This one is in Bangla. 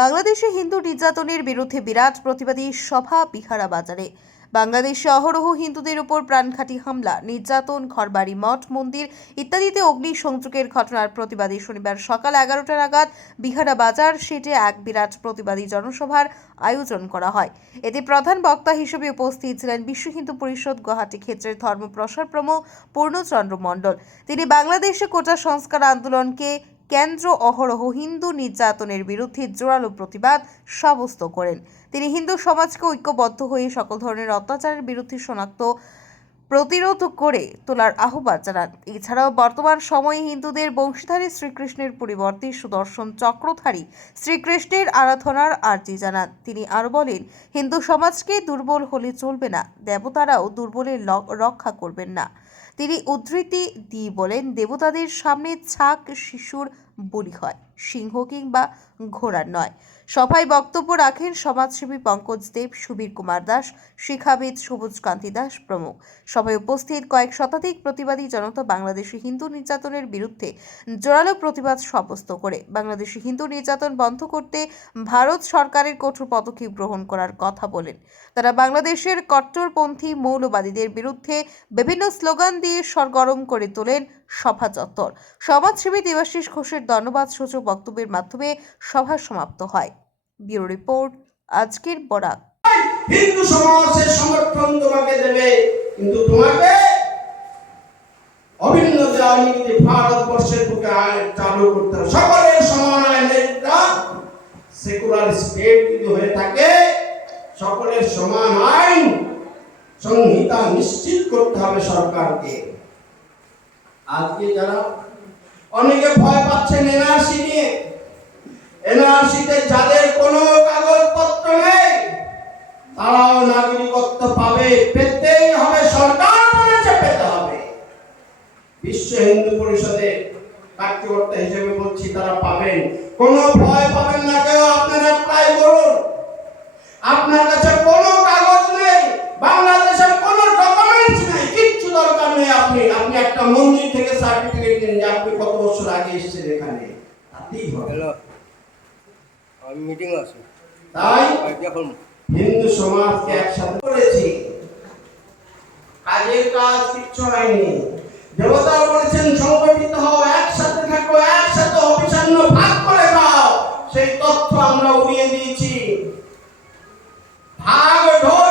বাংলাদেশে হিন্দু নির্যাতনের বিরুদ্ধে বিরাট প্রতিবাদী সভা বিহারা বাজারে। বাংলাদেশে অহরহ হিন্দুদের উপর প্রাণঘাতী হামলা, নির্যাতন, ঘরবাড়ি, মঠ মন্দির ইত্যাদিতে অগ্নিসংযোগের ঘটনার প্রতিবাদে শনিবার সকাল 11টা নাগাদ বিহারা বাজার শেডে এক বিরাট প্রতিবাদী জনসভার আয়োজন করা হয়। এতে প্রধান বক্তা হিসেবে উপস্থিত ছিলেন বিশ্ব হিন্দু পরিষদ গুয়াহাটি ক্ষেত্রের ধর্মপ্রসার প্রমুখ পূর্ণচন্দ্র মণ্ডল। তিনি বাংলাদেশে কোটা সংস্কার আন্দোলনকে কেন্দ্র অহরহ হিন্দু নির্যাতনের বিরুদ্ধে জোরালো প্রতিবাদ সাব্যস্ত করেন। তিনি হিন্দু সমাজকে ঐক্যবদ্ধ হয়ে সকল ধরনের অত্যাচারের বিরুদ্ধে শনাক্ত প্রতিরোধ করে তোলার আহ্বান জানান। এছাড়াও বর্তমান সময়ে হিন্দুদের বংশীধারী শ্রীকৃষ্ণের পরিবর্তে সুদর্শন চক্রধারী শ্রীকৃষ্ণের আরাধনার আর্জি জানান। তিনি আরো বলেন, হিন্দু সমাজকে দুর্বল হলে চলবে না, দেবতারাও দুর্বলের রক্ষা করবেন না। তিনি উদ্ধৃতি দিয়ে বলেন, দেবতাদের সামনে ছাক শিশুর বলি হয়, সিংহ কিংবা ঘোড়ার নয়। সভায় বক্তব্য রাখেন সমাজসেবী পঙ্কজ দেব, সুবীর কুমার দাস, শিক্ষাবিদ সবুজ কান্তি দাস প্রমুখ। সভায় উপস্থিত কয়েক শতাধিক প্রতিবাদী জনতা বাংলাদেশি হিন্দু নির্যাতনের বিরুদ্ধে জোরালো প্রতিবাদ সাব্যস্ত করে বাংলাদেশি হিন্দু নির্যাতন বন্ধ করতে ভারত সরকারের কঠোর পদক্ষেপ গ্রহণ করার কথা বলেন। তারা বাংলাদেশের কট্টরপন্থী মৌলবাদীদের বিরুদ্ধে বিভিন্ন স্লোগান দিয়ে সরগরম করে তোলেন সভা চত্বর। সমাজসেবী দেবাশিস ঘোষের ধন্যবাদ সূচক বক্তব্যের মাধ্যমে সভা সমাপ্ত হয়। ব্যুরো রিপোর্ট, আজকের বরাক। হিন্দু সমাজের সমর্থন তোমাকে দেবে, কিন্তু তোমাকে অভিন্ন নীতি ভারতবর্ষের বুকে আইন চালু করতে হবে। সকলের সমান আইনের সেকুলার স্টেট যদি হয়ে থাকে, সকলের সমান আইন সংহিতা নিশ্চিত করতে হবে সরকারকে। আজকে যারা অনেকে ভয় পাচ্ছেন এনআরসি নিয়ে, এনআরসিতে যাদের কোনো কাগজপত্র নেই তারাও নাগরিকত্ব পাবে, পেতেই হবে, সরকার বলেছে পেতে হবে। বিশ্ব হিন্দু পরিষদের কার্যকর্তা হিসেবে বলছি, তারা পাবেন, কোনো ভয় পাবেন না কেউ। আপনারা অ্যাপ্লাই করুন। আপনার কাছে কোনো কাগজ নেই, বাংলাদেশের কোনো ডকুমেন্টস নেই, কিচ্ছু দরকার নেই। আপনি একটা মন্দির থেকে সার্টিফিকেট নিন যে আপনি কত বছর আগে এসেছেন এখানে, তাতেই হবে। আমি মিটিং আছে, তাই হিন্দু সমাজকে একসাথে করেছি, কাজের কাজ কিচ্ছু হয়নি। দেবতা বলেছেন সংগঠিত হও, একসাথে থাকো, একসাথে অবিচ্ছিন্ন ভাগ করে খাও। সেই তথ্য আমরা উড়িয়ে দিয়েছি। ভাগ ঢোল